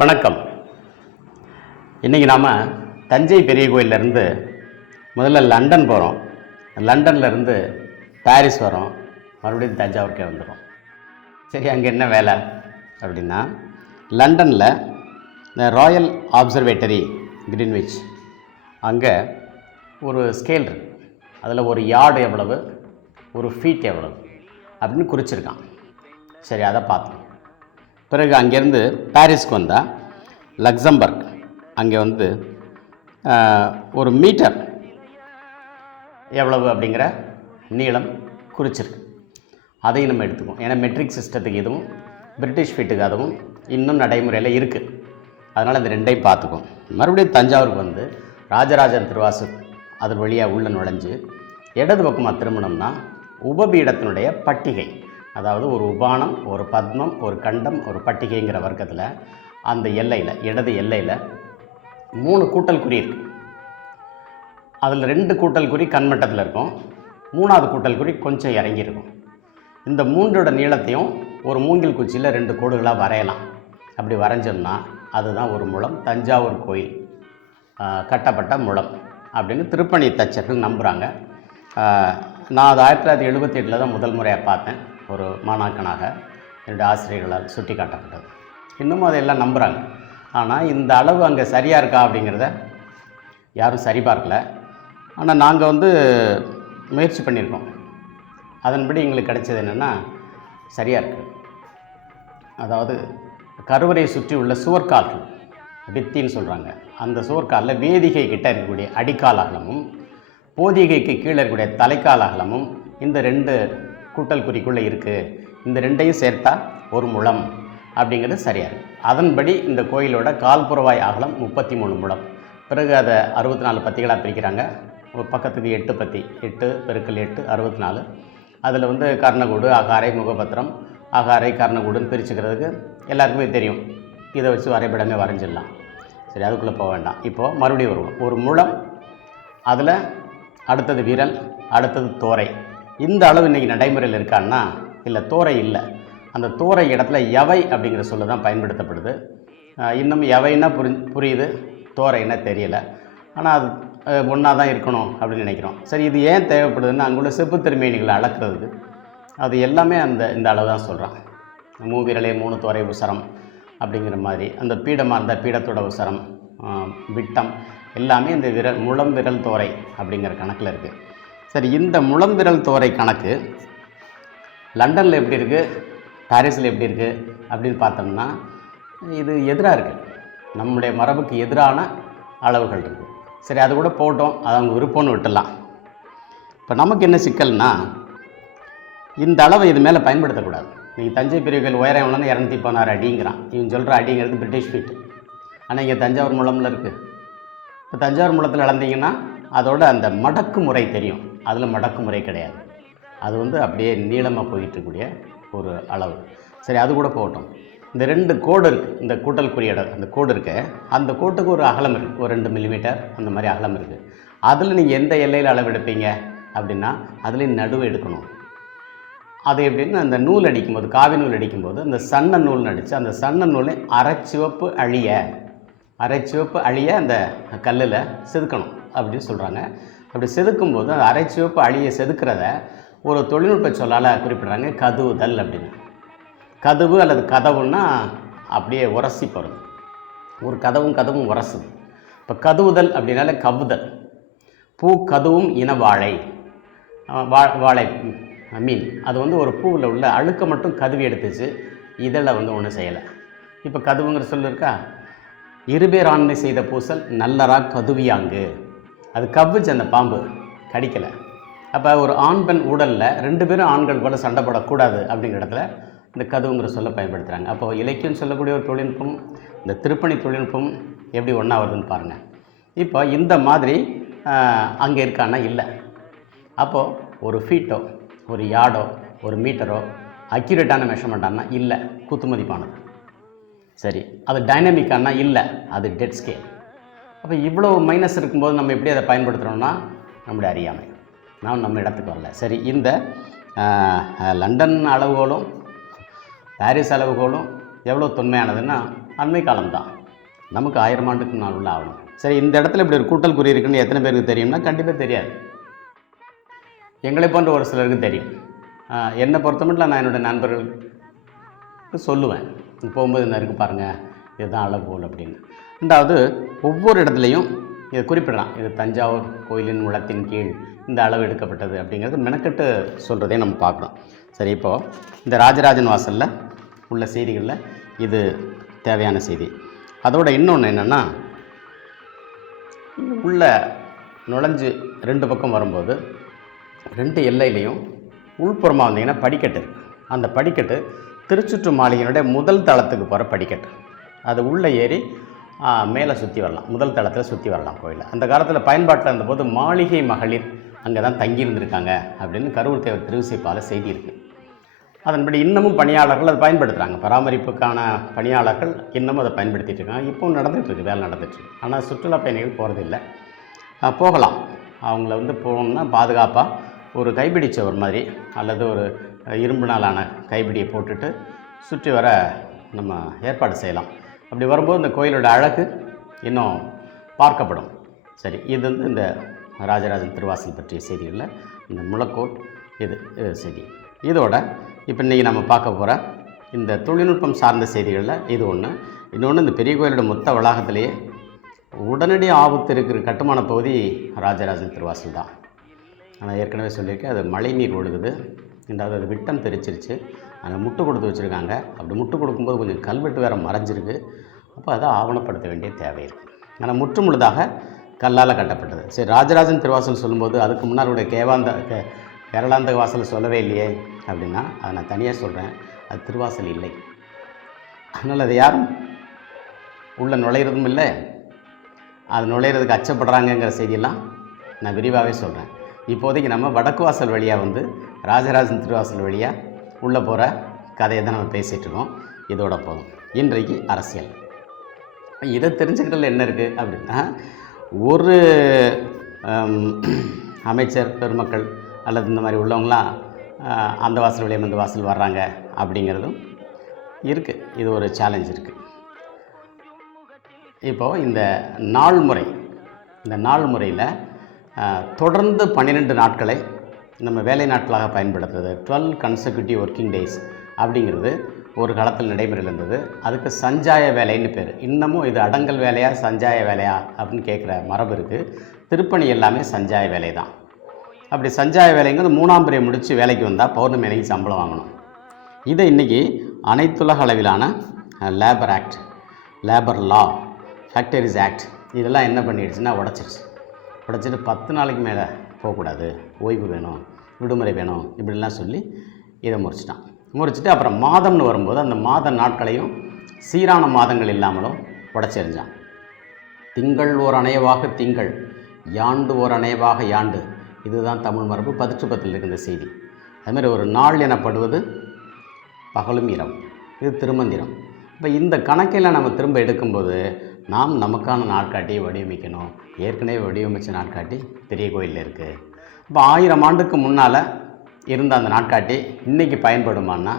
வணக்கம். இன்றைக்கி நாம் தஞ்சை பெரிய கோயிலேருந்து முதல்ல லண்டன் போகிறோம் லண்டன்லேருந்து பாரிஸ் வரோம். மறுபடியும் தஞ்சாவூருக்கே வந்துடும் சரி அங்கே என்ன வேலை அப்படின்னா லண்டனில் இந்த ராயல் ஆப்சர்வேட்டரி கிரீன்விச் அங்கே ஒரு ஸ்கேல் இருக்கு. அதில் ஒரு யார்டு எவ்வளவு? ஒரு ஃபீட் எவ்வளவு? அப்படின்னு குறிச்சிருக்கான். சரி அதை பார்த்தோம் பிறகு அங்கேருந்து பாரிஸ்க்கு வந்தால் லக்சம்பர்க். அங்கே வந்து ஒரு மீட்டர் எவ்வளவு அப்படிங்கிற நீளம் குறிச்சிருக்கு. அதையும் நம்ம எடுத்துக்குவோம். ஏன்னா மெட்ரிக் சிஸ்டத்துக்கு இதுவும் பிரிட்டிஷ் ஃபீட்டுக்கு அதுவும் இன்னும் நடைமுறையில் இருக்குது அதனால் இந்த ரெண்டையும் பார்த்துக்குவோம். மறுபடியும் தஞ்சாவூருக்கு வந்து ராஜராஜன் திருவாசு அது வழியாக உள்ள நுழைஞ்சு இடது பக்கமாக திரும்பினோம்னா உபபீடத்தினுடைய பட்டிகை. அதாவது ஒரு உபானம் ஒரு பத்மம் ஒரு கண்டம் ஒரு பட்டிகைங்கிற வர்க்கத்தில் அந்த எல்லையில் இடது எல்லையில் மூணு கூட்டல் குறி இருக்கு. அதில் ரெண்டு கூட்டல் குறி கண்மட்டத்தில் இருக்கும். மூணாவது கூட்டல் குறி கொஞ்சம் இறங்கியிருக்கும் இந்த மூன்றோட நீளத்தையும் ஒரு மூங்கில் குச்சியில் ரெண்டு கோடுகளாக வரையலாம். அப்படி வரைஞ்சோம்னா அதுதான் ஒரு முழம் தஞ்சாவூர் கோயில் கட்டப்பட்ட முழம் அப்படின்னு திருப்பணி தச்சர்கள் நம்புகிறாங்க நான் அது ஆயிரத்தி தொள்ளாயிரத்தி எழுபத்தி எட்டில் தான் முதல் முறையாக பார்த்தேன். ஒரு மாணாக்கனாக என்னுடைய ஆசிரியர்களால் சுட்டி காட்டப்பட்டது இன்னமும் அதையெல்லாம் நம்புகிறாங்க ஆனால் இந்த அளவு அங்கே சரியாக இருக்கா அப்படிங்கிறத யாரும் சரி பார்க்கல. ஆனால் நாங்கள் வந்து முயற்சி பண்ணியிருக்கோம். அதன்படி எங்களுக்கு கிடைச்சது என்னென்னா சரியாக இருக்குது அதாவது கருவறையை சுற்றி உள்ள சுவர்கால்கள் பித்தின்னு சொல்கிறாங்க அந்த சுவர்காலில் வேதிகை கிட்ட இருக்கக்கூடிய அடிக்கால் அகலமும் போதிகைக்கு கீழே இருக்கக்கூடிய தலைக்கால் அகலமும் இந்த ரெண்டு கூட்டல் குறிக்குள்ளே இருக்குது இந்த ரெண்டையும் சேர்த்தா ஒரு முழம் அப்படிங்கிறது சரியாக இருக்குது அதன்படி இந்த கோயிலோட கால்புறவாய் அகலம் முப்பத்தி மூணு முழம். பிறகு அதை அறுபத்தி நாலு பத்திகளாக பிரிக்கிறாங்க. ஒரு பக்கத்துக்கு எட்டு பத்தி எட்டு பெருக்கல் எட்டு அறுபத்தி நாலு அதில் வந்து கர்ணகூடு அகாரை முகபத்திரம் அகாரை கர்ணகூடுன்னு பிரிச்சுக்கிறதுக்கு எல்லாருக்குமே தெரியும். இதை வச்சு வரைபடமே வரைஞ்சிடலாம். சரி அதுக்குள்ளே போக வேண்டாம். இப்போது மறுபடியும் வருவோம். ஒரு முழம் அதில் அடுத்தது விரல் அடுத்தது தோரை. இந்த அளவு இன்றைக்கி நடைமுறையில் இருக்கான்னா இல்லை தோரை இல்லை. அந்த தோரை இடத்துல எவை அப்படிங்கிற சொல்ல தான் பயன்படுத்தப்படுது. இன்னும் எவைன்னா புரி புரியுது. தோரைன்னா தெரியலை. ஆனால் அது ஒன்றா தான் இருக்கணும் அப்படின்னு நினைக்கிறோம். சரி இது ஏன் தேவைப்படுதுன்னா அங்குள்ள செப்பு திருமேனிகளை அளக்கிறதுக்கு அது எல்லாமே அந்த இந்த அளவு தான் சொல்கிறான் மூவிரலே மூணு தோரை உசரம் அப்படிங்கிற மாதிரி. அந்த பீடமாக இருந்தால் பீடத்தோட உசரம் விட்டம் எல்லாமே இந்த விரல் முழம் விரல் தோரை அப்படிங்கிற கணக்கில் இருக்குது சரி இந்த முழந்திரல் தோரை கணக்கு லண்டனில் எப்படி இருக்குது பாரிஸில் எப்படி இருக்குது அப்படின்னு பார்த்தோம்னா இது எதிராக இருக்குது நம்முடைய மரபுக்கு எதிரான அளவுகள் இருக்குது சரி அது கூட போட்டோம் அது அவங்க விருப்பம்னு விட்டுடலாம். இப்போ நமக்கு என்ன சிக்கல்னா இந்த அளவை இது மேலே பயன்படுத்தக்கூடாது. நீங்கள் தஞ்சை பெரிய கோயில் உயரம் எவ்வளோன்னு இரநூத்தி பதினாறு அடிங்கிறான். இவன் சொல்கிற அடிங்கிறது பிரிட்டிஷ் ஃபீட் ஆனால் இங்கே தஞ்சாவூர் மூலமில் இருக்குது இப்போ தஞ்சாவூர் மூலத்தில் அளந்தீங்கன்னா அதோட அந்த மடக்கு முறை தெரியும். அதில் மடக்கு முறை கிடையாது. அது வந்து அப்படியே நீளமாக போயிட்டிருக்கக்கூடிய ஒரு அளவு. சரி அது கூட போகட்டும். இந்த ரெண்டு கோடு இருக்குது இந்த கூட்டல் குறியீடு அந்த கோடு இருக்கு. அந்த கோட்டுக்கு ஒரு அகலம் இருக்குது ஒரு ரெண்டு மில்லிமீட்டர் அந்த மாதிரி அகலம் இருக்குது அதில் நீங்கள் எந்த எல்லையில் அளவெடுப்பீங்க அப்படின்னா அதில் நடுவு எடுக்கணும். அது எப்படின்னா அந்த நூல் அடிக்கும்போது காவி நூல் அடிக்கும்போது அந்த சன்ன நூல் அடித்து அந்த சன்ன நூலை அரைச்சிவப்பு அழிய அரைச்சிவப்பு அழிய அந்த கல்லில் செதுக்கணும் அப்படின்னு சொல்கிறாங்க அப்படி செதுக்கும்போது அந்த அரைச்சிவப்பு அழிய செதுக்கிறத ஒரு தொழில்நுட்ப சொல்லால் குறிப்பிடுறாங்க. கதுவுதல் அப்படின்னு. கதவு அல்லது கதவுன்னா அப்படியே உரசி போகிறது ஒரு கதவும் கதவும் உரசுது. இப்போ கதுவுதல் அப்படின்னால கவுதல் பூ கதுவும் இன வாழை. வா வாழை மீன். அது வந்து ஒரு பூவில் உள்ள அழுக்க மட்டும் கதவி எடுத்துச்சு. இதழில் வந்து ஒன்றும் செய்யலை. இப்போ கதுவுங்கிற சொல் இருக்கா? இருபேர் ஆண்மை செய்த பூசல் நல்லரா கதுவியாங்கு. அது கவ்விச்சு அந்த பாம்பு. கடிக்கலை. அப்போ ஒரு ஆண் பெண் உடலில் ரெண்டு பேரும் ஆண்கள் போல சண்டை போடக்கூடாது அப்படிங்கிற இடத்துல இந்த கதவுங்கிற சொல்ல பயன்படுத்துகிறாங்க அப்போ இலக்கியம் சொல்லக்கூடிய ஒரு தொழில்நுட்பம் இந்த திருப்பணி தொழில்நுட்பம் எப்படி ஒன்றா வருதுன்னு பாருங்கள் இப்போ இந்த மாதிரி அங்கே இருக்கான்னா இல்லை. அப்போது ஒரு ஃபீட்டோ ஒரு யார்டோ ஒரு மீட்டரோ அக்யூரேட்டான மெஷர்மெண்ட்டானா இல்லை. குத்துமதிப்பானது சரி. அது டைனமிக்கானா இல்லை. அது டெட் ஸ்கேல் அப்போ இவ்வளோ மைனஸ் இருக்கும்போது நம்ம எப்படி அதை பயன்படுத்துகிறோம்னா நம்முடைய அறியாமை. நாம் நம்ம இடத்துக்கு வரல. சரி இந்த லண்டன் அளவுகோலும் பாரிஸ் அளவுகோலும் எவ்வளோ தொன்மையானதுன்னா அண்மை காலம்தான். நமக்கு ஆயிரம் ஆண்டுக்கு முன்னால் உள்ள ஆகணும் சரி இந்த இடத்துல இப்படி ஒரு கூட்டல் குறி இருக்குன்னு எத்தனை பேருக்கு தெரியும்னா கண்டிப்பாக தெரியாது. எங்களை போன்ற ஒரு சிலருக்கு தெரியும். என்னை பொறுத்த மட்டும் நான் என்னுடைய நண்பர்களுக்கு சொல்லுவேன். போகும்போது என்ன இருக்குது பாருங்கள் இதுதான் அளவுகோல் அப்படின்னு. ரெண்டாவது ஒவ்வொரு இடத்துலையும் இதை குறிப்பிடலாம். இது தஞ்சாவூர் கோயிலின் உளத்தின் கீழ் இந்த அளவு எடுக்கப்பட்டது அப்படிங்கிறது மெனக்கெட்டு சொல்கிறதையும் நம்ம பார்க்குறோம் சரி இப்போது இந்த ராஜராஜன் வாசலில் உள்ள செய்திகளில் இது தேவையான செய்தி. அதோட இன்னொன்று என்னென்னா உள்ள நுழைஞ்சு ரெண்டு பக்கம் வரும்போது ரெண்டு எல்லையிலையும் உள்புறமாக வந்தீங்கன்னா படிக்கட்டு அந்த படிக்கட்டு திருச்சுற்று மாளிகையினுடைய முதல் தளத்துக்கு போகிற படிக்கட்டு. அது உள்ளே ஏறி மேலே சுற்றி வரலாம். முதல் தளத்தில் சுற்றி வரலாம் கோயிலில். அந்த காலத்தில் பயன்பாட்டில் இருந்தபோது மாளிகை மகளிர் அங்கே தான் தங்கியிருந்திருக்காங்க அப்படின்னு கரூர் தேவர் திருவிசைப்பால் செய்தி இருக்குது அதன்படி இன்னமும் பணியாளர்கள் அதை பயன்படுத்துகிறாங்க பராமரிப்புக்கான பணியாளர்கள் இன்னமும் அதை பயன்படுத்திகிட்டு இருக்காங்க. இப்போவும் நடந்துகிட்ருக்கு வேலை நடந்துகிட்ருக்கு ஆனால் சுற்றுலா பயணிகள் போகிறதில்ல போகலாம். அவங்கள வந்து போகணும்னா பாதுகாப்பாக ஒரு கைப்பிடி சவர் மாதிரி அல்லது ஒரு இரும்பு நாளான கைப்பிடியை போட்டுட்டு சுற்றி வர நம்ம ஏற்பாடு செய்யலாம். அப்படி வரும்போது இந்த கோயிலோட அழகு இன்னும் பார்க்கப்படும். சரி இது வந்து இந்த ராஜராஜன் திருவாசல் பற்றிய செய்திகளில் இந்த முளக்கோட் இது இது செய்தி. இதோட இப்போ இன்றைக்கி நம்ம பார்க்க போகிற இந்த தொழில்நுட்பம் சார்ந்த செய்திகளில் இது ஒன்று இன்னொன்று இந்த பெரிய கோயிலோட மொத்த வளாகத்திலேயே உடனடி ஆபத்து இருக்கிற கட்டுமான பகுதி ராஜராஜன் திருவாசல் தான். நான் ஏற்கனவே சொல்லியிருக்கேன் அது மழைநீர் ஒழுகுது. ரெண்டாவது அது விட்டம் தெரிச்சிருச்சு. அதை முட்டு கொடுத்து வச்சுருக்காங்க. அப்படி முட்டு கொடுக்கும்போது கொஞ்சம் கல்வெட்டு வேறு மறைஞ்சிருக்கு. அப்போ அதை ஆவணப்படுத்த வேண்டிய தேவை இருக்குது ஆனால் முற்று முழுதாக கல்லால் கட்டப்பட்டது. சரி ராஜராஜன் திருவாசல் சொல்லும்போது அதுக்கு முன்னாடி கேவாந்த கே கேரளாந்த வாசல் சொல்லவே இல்லையே அப்படின்னா அதை நான் தனியாக சொல்கிறேன் அது திருவாசல் இல்லை. அதனால் அது யாரும் உள்ளே நுழையிறதும் இல்லை. அது நுழையிறதுக்கு அச்சப்படுறாங்கங்கிற செய்தியெல்லாம் நான் விரிவாகவே சொல்கிறேன் இப்போதைக்கு நம்ம வடக்கு வாசல் வழியாக வந்து ராஜராஜன் திருவாசல் வழியாக உள்ளே போகிற கதையை தான் நம்ம பேசிகிட்டு இருக்கோம். இதோட போதும். இன்றைக்கு அரசியல். இதை தெரிஞ்சுக்கிறதுல என்ன இருக்குது அப்படின்னா ஒரு அமைச்சர் பெருமக்கள் அல்லது இந்த மாதிரி உள்ளவங்களாம் அந்த வாசல் வழியாக இந்த வாசல் வர்றாங்க அப்படிங்கிறதும் இருக்குது இது ஒரு சேலஞ்ச் இருக்குது இப்போது இந்த நாள் முறை இந்த நாள் முறையில் தொடர்ந்து பன்னிரெண்டு நாட்களை நம்ம வேலை நாட்களாக பயன்படுத்துறது டுவெல் கன்சக்யூட்டிவ் ஒர்க்கிங் டேஸ் அப்படிங்கிறது ஒரு காலத்தில் நடைமுறையில் இருந்தது அதுக்கு சஞ்சாய வேலைன்னு பேர். இன்னமும் இது அடங்கல் வேலையா சஞ்சாய வேலையா அப்படின்னு கேட்குற மரபு இருக்குது திருப்பணி எல்லாமே சஞ்சாய வேலை தான். அப்படி சஞ்சாய வேலைங்கிறது மூணாம் பிரிவு முடித்து வேலைக்கு வந்தால் பௌர்ணமி அன்னைக்கு சம்பளம் வாங்கணும். இதை இன்றைக்கி அனைத்துலக அளவிலான labour act labour law factories act இதெல்லாம் என்ன பண்ணிடுச்சுன்னா உடச்சிருச்சு. உடச்சிட்டு பத்து நாளைக்கு மேலே போகக்கூடாது. ஓய்வு வேணும் விடுமுறை வேணும் இப்படிலாம் சொல்லி இதை முறிச்சிட்டான் முறிச்சிட்டு அப்புறம் மாதம்னு வரும்போது அந்த மாத நாட்களையும் சீரான மாதங்கள் இல்லாமலும் உடச்செறிஞ்சான். திங்கள் ஓர் அணையவாக திங்கள் யாண்டு ஓர் அணையவாக யாண்டு. இதுதான் தமிழ் மரபு பதிற்றுப்பத்தில் இருக்கின்ற செய்தி. அதுமாதிரி ஒரு நாள் எனப்படுவது பகலும் இரவு இது திருமந்திரம். இப்போ இந்த கணக்கில் நம்ம திரும்ப எடுக்கும்போது நாம் நமக்கான நாட்காட்டியை வடிவமைக்கணும். ஏற்கனவே வடிவமைச்ச நாட்காட்டி பெரிய கோயிலில் இருக்குது இப்போ ஆயிரம் ஆண்டுக்கு முன்னால் இருந்த அந்த நாட்காட்டி இன்றைக்கி பயன்படுமான்னா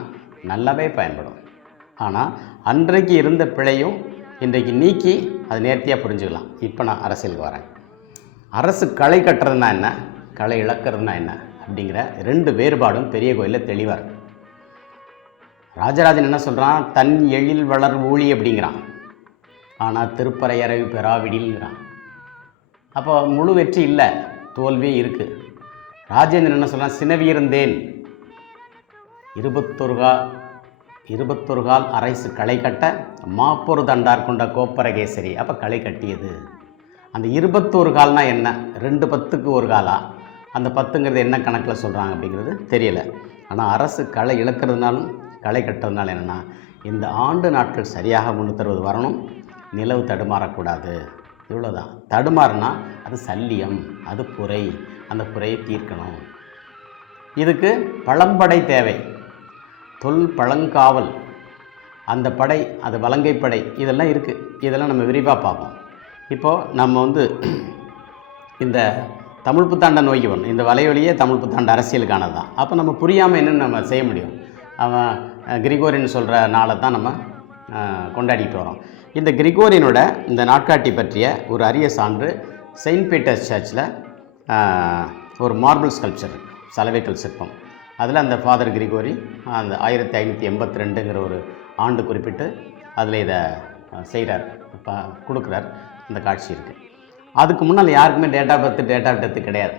நல்லாவே பயன்படும். ஆனால் அன்றைக்கு இருந்த பிழையும் இன்றைக்கு நீக்கி அது நேர்த்தியாக புரிஞ்சுக்கலாம். இப்போ நான் அரசியலுக்கு வரேன். அரசு களை கட்டுறதுனா என்ன? களை இழக்கிறதுனா என்ன? அப்படிங்கிற ரெண்டு வேறுபாடும் பெரிய கோயிலில் தெளிவாக இருக்கு. ராஜராஜன் என்ன சொல்கிறான் தன் எழில் வளர் ஊழி அப்படிங்கிறான். ஆனால் திருப்பறையறை பெறாவிடில்ங்கிறான். அப்போ முழு வெற்றி இல்லை. தோல்வி இருக்குது ராஜேந்திரன் என்ன சொல்கிறான் சினவியிருந்தேன். இருபத்தொரு கால் இருபத்தொரு கால் அரைசு களை கட்ட மாப்பொரு தண்டார் கொண்ட கோப்பரகேசரி. அப்போ களை கட்டியது. அந்த இருபத்தோரு கால்னா என்ன? ரெண்டு பத்துக்கு ஒரு காலா? அந்த பத்துங்கிறது என்ன கணக்கில் சொல்கிறாங்க அப்படிங்கிறது தெரியல. ஆனால் அரசு களை இழக்கிறதுனாலும் களை கட்டுறதுனால என்னென்னா இந்த ஆண்டு நாட்கள் சரியாக முன்னூத்தறுபது வரணும். நிலவு தடுமாறக்கூடாது. இவ்வளோதான் தடுமாறுனா அது சல்லியம் அது புரை. அந்த புரையை தீர்க்கணும். இதுக்கு பழம்படை தேவை. தொல் பழங்காவல். அந்த படை அது வலங்கைப்படை இதெல்லாம் இருக்குது இதெல்லாம் நம்ம விரிவாக பார்ப்போம். இப்போது நம்ம வந்து இந்த தமிழ் புத்தாண்ட நோக்கி வரணும். இந்த வலையொலியே தமிழ் புத்தாண்டு அரசியலுக்கானது தான் அப்போ நம்ம புரியாமல் என்னென்னு நம்ம செய்ய முடியும்? அவன் கிரிகோரின்னு சொல்கிற நாளை தான் நம்ம கொண்டாடிட்டு வரோம். இந்த கிரிகோரியனோட இந்த நாட்காட்டி பற்றிய ஒரு அரிய சான்று செயின்ட் பீட்டர்ஸ் சர்ச்சில் ஒரு மார்பிள் ஸ்கல்ப்சர் சலவைக்கல் சிற்பம். அதில் அந்த ஃபாதர் கிரிகோரி அந்த ஆயிரத்தி ஐநூற்றி எண்பத்தி ரெண்டுங்கிற ஒரு ஆண்டு குறிப்பிட்டு அதில் இதை செய்கிறார் இப்போ கொடுக்குறார். இந்த காட்சி இருக்குது அதுக்கு முன்னால் யாருக்குமே டேட்டா பர்த் டேட்டா டெத்து கிடையாது.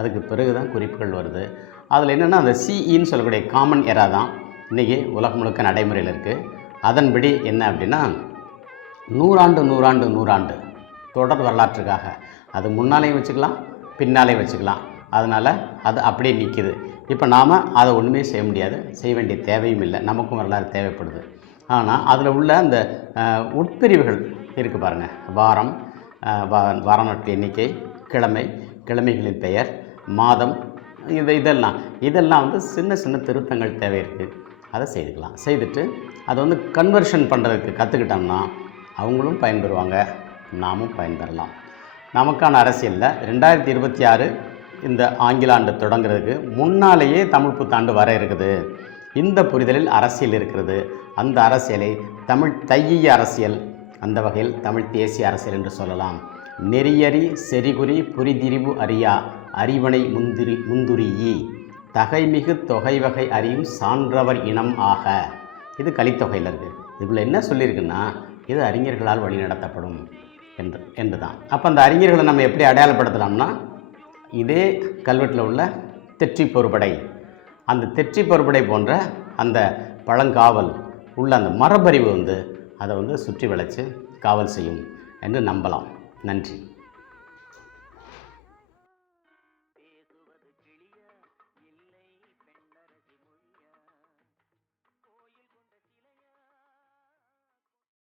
அதுக்கு பிறகு தான் குறிப்புகள் வருது. அதில் என்னென்னா அந்த சிஇன்னு சொல்லக்கூடிய காமன் எரா தான் இன்றைக்கி உலகம் முழுக்க நடைமுறையில் இருக்குது அதன்படி என்ன அப்படின்னா நூறாண்டு நூறாண்டு நூறாண்டு. தொடர் வரலாற்றுக்காக. அது முன்னாலேயும் வச்சுக்கலாம் பின்னாலேயும் வச்சுக்கலாம். அதனால் அது அப்படியே நிற்கிது இப்போ நாம் அதை ஒன்றுமே செய்ய முடியாது. செய்ய வேண்டிய தேவையும் இல்லை. நமக்கும் வரலாறு தேவைப்படுது. ஆனால் அதில் உள்ள அந்த உட்பிரிவுகள் இருக்குது பாருங்கள் வாரம் அஹ், வார நாட்கள் எண்ணிக்கை கிழமை கிழமைகளின் பெயர் மாதம் இது இதெல்லாம். இதெல்லாம் வந்து சின்ன சின்ன திருத்தங்கள் தேவை இருக்குது அதை செய்துக்கலாம். செய்துட்டு அதை வந்து கன்வர்ஷன் பண்ணுறதுக்கு கற்றுக்கிட்டோம்னா அவங்களும் பயன்பெறுவாங்க. நாமும் பயன்பெறலாம். நமக்கான அரசியலில் ரெண்டாயிரத்தி இருபத்தி ஆறு இந்த ஆங்கில ஆண்டு தொடங்குறதுக்கு முன்னாலேயே தமிழ் புத்தாண்டு வர இருக்குது. இந்த புரிதலில் அரசியல் இருக்கிறது. அந்த அரசியலை தமிழ் தையிய அரசியல் அந்த வகையில் தமிழ் தேசிய அரசியல் என்று சொல்லலாம். நெறியறி செறிகுறி புரிதிரிவு அறியா அறிவனை முந்திரி முந்துரியி. தகைமிகு தொகை வகை அறியும் சான்றவர் இனம் ஆக. இது கலித்தொகையில் இருக்குது இதில் என்ன சொல்லியிருக்குன்னா இது அறிஞர்களால் வழிநடத்தப்படும் என்று என்று தான் அப்போ அந்த அறிஞர்களை நம்ம எப்படி அடையாளப்படுத்தலாம்னா இதே கல்வெட்டில் உள்ள தெற்றி பொறுபடை. அந்த தெற்றி பொறுபடை போன்ற அந்த பழங்காவல் உள்ள அந்த மரபறிவு வந்து அதை வந்து சுற்றி வளைச்சு காவல் செய்யும் என்று நம்பலாம். நன்றி.